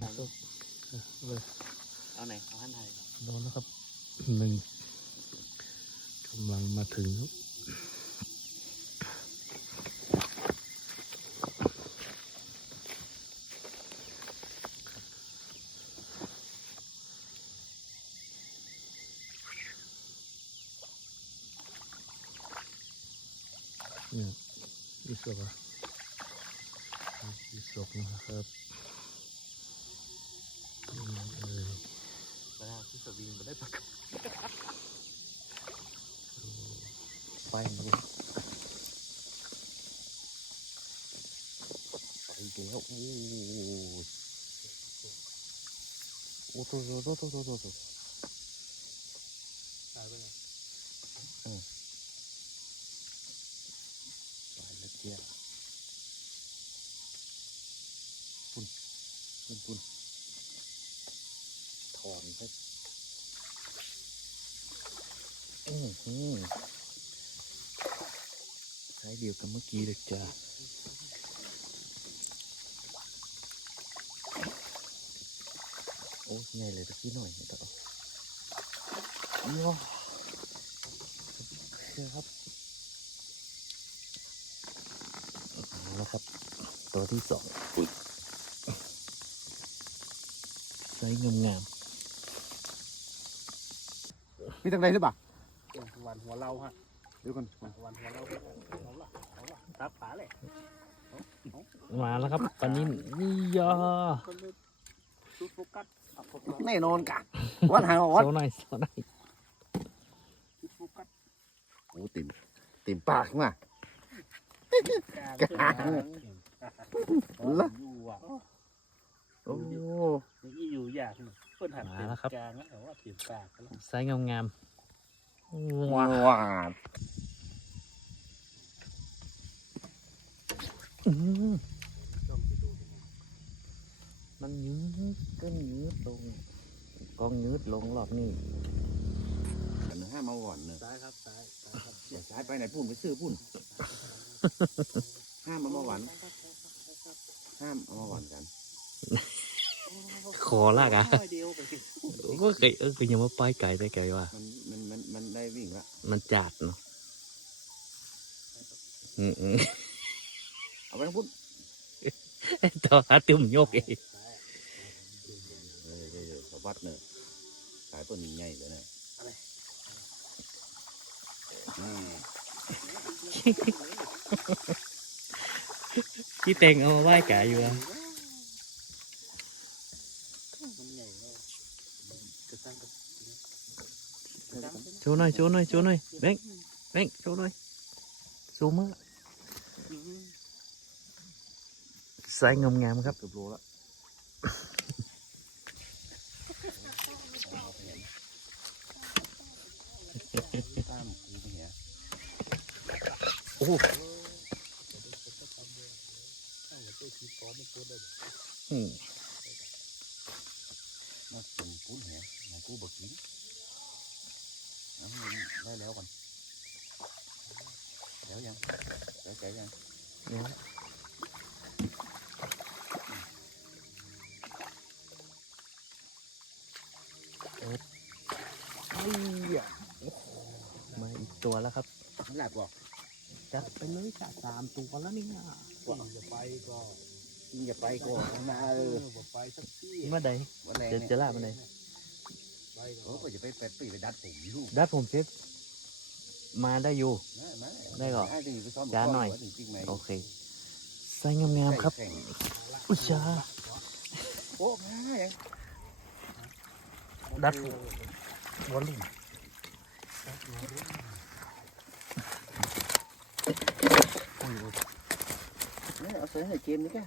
ครับเออเอาไหนเอาหันไทยโดนแล้วครับหนึ่งกำลังมาถึงครับเนี่ยอีสกอะอีสกนะครับนี่เอ้ย มาได้ที่ สวีนมาได้ปะไฟมาดิไฟอีกแล้วโอ้โอ้โหโอ้โหโอ้โหโอ้โหโอ้โหตายไปแล้วไปแล้วเจ้าปุ่นปุ่นปุ่นถอนไป อือหือใช้เดียวกับเมื่อกี้เลยจ้าโอ้ยไงเลยตะกี้หน่อยไม่ต้องเอาย่อโอเคครับเอาละครับ ตัวที่สองอุ้ยไซส์งามมีทางใดหรือเปล่า วันหัวเราฮะเดี๋ยวก่อนวันหัวเราเอาละเอาละตับขาเลยๆมาแล้วครับปลานิ่มนี่ยอคนเลยชุดโฟกัสอะโฟกัสแน่นอนกะวัดหางวัดโซหน่อยโซหน่อยชุดโฟกัสโอ้ติ่มติ่มปากมากลางละอยู่อะโอ้นี่อยู่ยากนี่เพิ่นหันเต็มกลางแล้วแต่ว่าเต็มปากแล้วไซส์งามๆ ว้าว้าววอื้อหือมันยืดก็ยืดลงกองยืดลงรอบนี้อันห้ามมาหวานเนอะซ้ายครับซ้ายซ้ายครับอย่าใช้ไปไหนพุ่นไปซื้อพุ่นห้ามเอามาหวานห้ามเอามาหวานกันคอลากอะเดียวไปสิก็เคยเออคือยังว่าไปไกลไปไกลว่ะ วิ่งละมันจัดเนาะอืมอืมเอาไปทั้งพุ่นต่อหาตุ่มโยกเองเออเดี๋ยวเดี๋ยวสะบัดเนอะสายต้นใหญ่เลยนะนี่พี่เตงเอามาไหว้กาอยู่อะมันใหญ่เลยกระซังกระโชว์หน่อยโชว์หน่อยโชว์หน่อยแบง ค์แบงค์โชว์หน่อยซูมมาไซส์งามๆครับเกือบโลละตามกูไปเนี่ยโได้แล้วก่อนแล้วยังแล้วใจยังเนี่ยเอิ๊ดเฮ้ยอะโอ้โหมาอีกตัวแล้วครับมันหลับบ่จัดไปเลยจ้ะสามตัวแล้วนี่อะก่อนจะไปก็มึงอย่าไปก่อนนะเอเอออบอกไปสักที่เมื่อใดวันแรงเดี๋ยวเนี่ยจะลาบมาไห นไปโอ้ก็จะไปเป็ดปีไปดัดผมอยู่ดัดผมเช็ดมาได้อยู่นะมาได้เหรอได้ดิไปซ้อมจานหน่อยจริงๆไหมโอเคไซส์งามๆครับแข่งอุยชาโอ้มาอย่างดัดวอลลุ่มนี่เอาใส่ให้เกมนี่แก